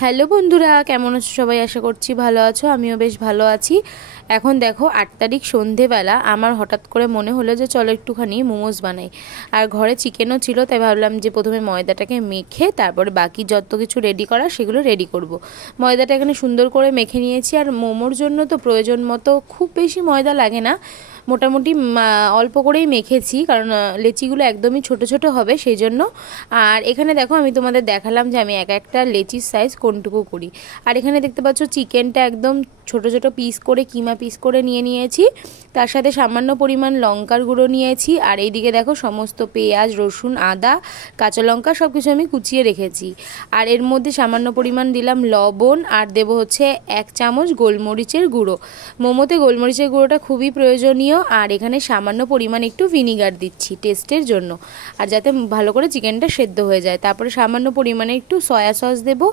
Hello বন্ধুরা, কেমন আছো সবাই? আশা করছি ভালো আছো। আমিও বেশ ভালো আছি। এখন দেখো 8 তারিখ সন্ধেবেলা আমার হঠাৎ করে মনে হলো যে চলো একটুখানি মোমোজ বানাই। আর ঘরে চিকেনও ছিল, তাই ভাবলাম যে প্রথমে ময়দাটাকে মেখে তারপরে বাকি যত কিছু রেডি করা সেগুলো রেডি করব। ময়দাটা এখানে সুন্দর করে মেখে নিয়েছি। আর মোমোর জন্য তো প্রয়োজন মতো খুব বেশি ময়দা লাগে না, মোটামুটি অল্প করেই মেখেছি, কারণ লেচিগুলো একদমই ছোট ছোট হবে সেই জন্য। আর এখানে দেখো আমি তোমাদের দেখালাম যে আমি একটা লেচির সাইজ কোনটুকু করি। আর এখানে দেখতে পাচ্ছ চিকেনটা একদম ছোট ছোট পিস করে কিমা পিস করে নিয়েছি। তার সাথে সামান্য পরিমাণ লঙ্কার গুঁড়ো নিয়েছি। আর এইদিকে দেখো সমস্ত পেঁয়াজ, রসুন, আদা, কাঁচা লঙ্কা সব কিছু আমি কুচিয়ে রেখেছি। আর এর মধ্যে সামান্য পরিমাণ দিলাম লবণ, আর দেবো হচ্ছে 1 চামচ গোলমরিচের গুঁড়ো। মোমোতে গোলমরিচের গুঁড়োটা খুবই প্রয়োজনীয়। আর এখানে সামান্য পরিমাণ একটু ভিনিগার দিচ্ছি টেস্টের জন্য, আর যাতে ভালো করে চিকেনটা সেদ্ধ হয়ে যায়। তারপরে সামান্য পরিমাণে একটু সয়া সস দেবো।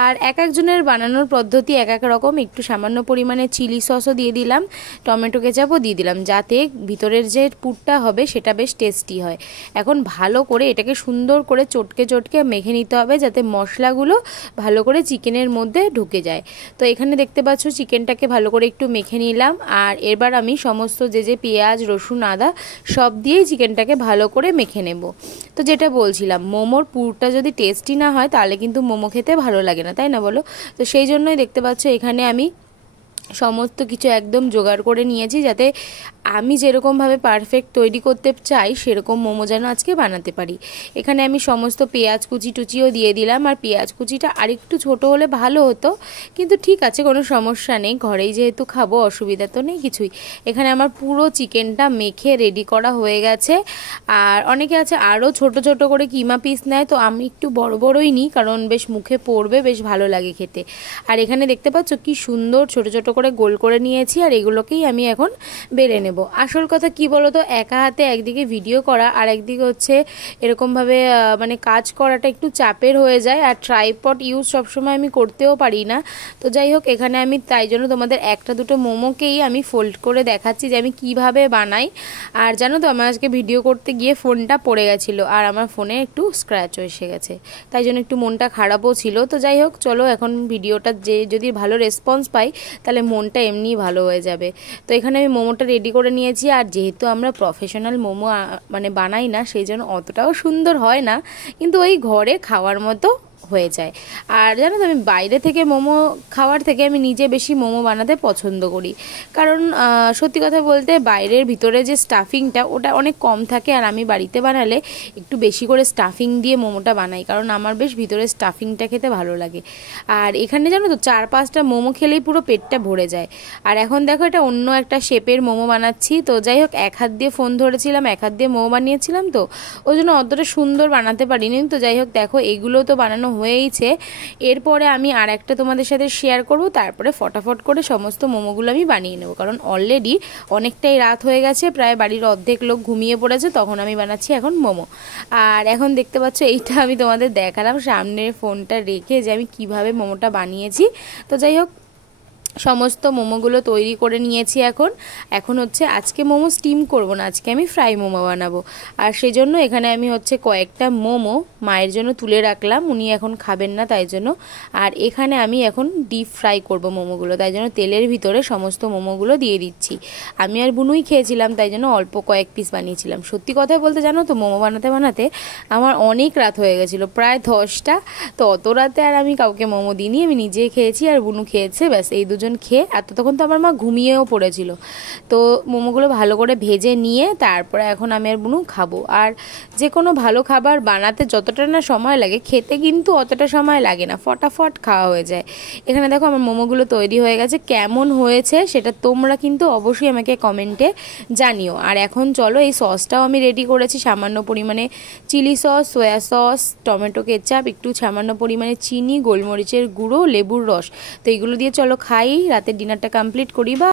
আর এক একজনের বানানোর পদ্ধতি এক এক রকম। একটু সামান্য পরিমাণে চিলি সসও দিয়ে দিলাম, টমেটো কেচাপও দিয়ে দিলাম, যাতে ভিতরের যে পুরটা হবে সেটা বেশ টেস্টি হয়। এখন ভালো করে এটাকে সুন্দর করে চটকে চটকে মেখে নিতে হবে, যাতে মশলাগুলো ভালো করে চিকেনের মধ্যে ঢুকে যায়। তো এখানে দেখতে পাচ্ছ চিকেনটাকে ভালো করে একটু মেখে নিলাম। আর এবার আমি সমস্ত যে পেঁয়াজ, রসুন, আদা সব দিয়েই চিকেনটাকে ভালো করে মেখে নেব। তো যেটা বলছিলাম, মোমোর পুরটা যদি টেস্টি না হয় তাহলে কিন্তু মোমো খেতে ভালো লাগে না, তাই না বলো? তো সেই জন্যই দেখতে পাচ্ছ এখানে আমি সমস্ত কিছু একদম জোগাড় করে নিয়েছি, যাতে আমি যেরকমভাবে পারফেক্ট তৈরি করতে চাই সেরকম মোমো যেন আজকে বানাতে পারি। এখানে আমি সমস্ত পেঁয়াজ কুচি টুচিও দিয়ে দিলাম। আর পেঁয়াজ কুচিটা আরেকটু ছোট হলে ভালো হতো, কিন্তু ঠিক আছে, কোনো সমস্যা নেই, ঘরেই যেহেতু খাবো অসুবিধা তো নেই কিছুই। এখানে আমার পুরো চিকেনটা মেখে রেডি করা হয়ে গেছে। আর অনেকে আছে আরও ছোট ছোট করে কিমা পিস নেয়, তো আমি একটু বড় বড়ই নিই, কারণ বেশ মুখে পড়বে, বেশ ভালো লাগে খেতে। আর এখানে দেখতে পাচ্ছ কি সুন্দর ছোট ছোট করে গোল করে নিয়েছি। আর এগুলোকেই আমি এখন বেলে নেব। আসল কথা কি বলো তো, একা হাতে একদিকে ভিডিও করা আর একদিকে হচ্ছে এরকমভাবে মানে কাজ করাটা একটু চাপের হয়ে যায়। আর ট্রাইপড ইউজ সবসময় আমি করতেও পারি না। তো যাই হোক, এখানে আমি তাই জন্য তোমাদের একটা দুটো মোমোকেই আমি ফোল্ড করে দেখাচ্ছি যে আমি কিভাবে বানাই। আর জানো তো, আমার আজকে ভিডিও করতে গিয়ে ফোনটা পড়ে গেছিলো, আর আমার ফোনে একটু স্ক্র্যাচও এসে গেছে, তাই জন্য একটু মনটা খারাপও ছিল। তো যাই হোক, চলো এখন ভিডিওটা যদি ভালো রেসপন্স পাই তাহলে মনটা এমনি ভালো হয়ে যাবে। তো এখানে আমি মোমোটা রেডি করে নিয়েছি। আর যেহেতু আমরা প্রফেশনাল মোমো মানে বানাই না, সেই জন্য অতটাও সুন্দর হয় না, কিন্তু ওই ঘরে খাওয়ার মতো হয়ে যায়। আর জানো তো, আমি বাইরে থেকে মোমো খাওয়ার থেকে আমি নিজে বেশি মোমো বানাতে পছন্দ করি, কারণ সত্যি কথা বলতে বাইরের ভিতরে যে স্টাফিংটা ওটা অনেক কম থাকে। আর আমি বাড়িতে বানালে একটু বেশি করে স্টাফিং দিয়ে মোমোটা বানাই, কারণ আমার বেশ ভিতরে স্টাফিংটা খেতে ভালো লাগে। আর এখানে জানো তো 4-5টা মোমো খেলেই পুরো পেটটা ভরে যায়। আর এখন দেখো এটা অন্য একটা শেপের মোমো বানাচ্ছি। তো যাই হোক, এক হাত দিয়ে ফোন ধরেছিলাম, এক হাত দিয়ে মোমো বানিয়েছিলাম, তো ওই জন্য অতটা সুন্দর বানাতে পারিনি। তো যাই হোক, দেখো এগুলো তো বানানো হয়েইছে। এরপরে আমি আর একটা তোমাদের সাথে শেয়ার করব, তারপরে ফটাফট করে সমস্ত মোমোগুলো আমি বানিয়ে নেব, কারণ অলরেডি অনেকটাই রাত হয়ে গেছে, প্রায় বাড়ির অর্ধেক লোক ঘুমিয়ে পড়েছে, তখন আমি বানাচ্ছি এখন মোমো। আর এখন দেখতে পাচ্ছ এইটা আমি তোমাদের দেখালাম সামনের ফোনটা রেখে যে আমি কিভাবে মোমোটা বানিয়েছি। তো যাই হোক, সমস্ত মোমোগুলো তৈরি করে নিয়েছি। এখন হচ্ছে আজকে মোমো স্টিম করব না, আজকে আমি ফ্রাই মোমো বানাবো। আর সেজন্য এখানে আমি হচ্ছে কয়েকটা মোমো মায়ের জন্য তুলে রাখলাম, উনি এখন খাবেন না তাই জন্য। আর এখানে আমি এখন ডিপ ফ্রাই করব মোমোগুলো, তাই জন্য তেলের ভিতরে সমস্ত মোমোগুলো দিয়ে দিচ্ছি। আমি আর বুনুই খেয়েছিলাম, তাই জন্য অল্প কয়েক পিস বানিয়েছিলাম। সত্যি কথা বলতে জানো তো, মোমো বানাতে বানাতে আমার অনেক রাত হয়ে গেছিলো, প্রায় 10টা। তো অত রাতে আর আমি কাউকে মোমো দিইনি, আমি নিজে খেয়েছি আর বুনু খেয়েছে, ব্যাস এই দুজন খেয়ে তখন তো আমার মা ঘুমিয়েও পড়েছিল। তো মোমোগুলো ভালো করে ভেজে নিয়ে তারপরে এখন আমি আর বুনু খাবো। আর যে কোনো ভালো খাবার বানাতে যতটা না সময় লাগে, খেতে কিন্তু অতটা সময় লাগে না, ফটাফট খাওয়া হয়ে যায়। এখানে দেখো আমার মোমোগুলো তৈরি হয়ে গেছে, কেমন হয়েছে সেটা তোমরা কিন্তু অবশ্যই আমাকে কমেন্টে জানিও। আর এখন চলো, এই সসটাও আমি রেডি করেছি, সামান্য পরিমাণে chilli sauce, soya sauce, tomato ketchup, একটু সামান্য পরিমাণে চিনি, গোলমরিচের গুঁড়ো, লেবুর রস। তো এইগুলো দিয়ে চলো খাই, রাতের ডিনারটা কমপ্লিট করি। বা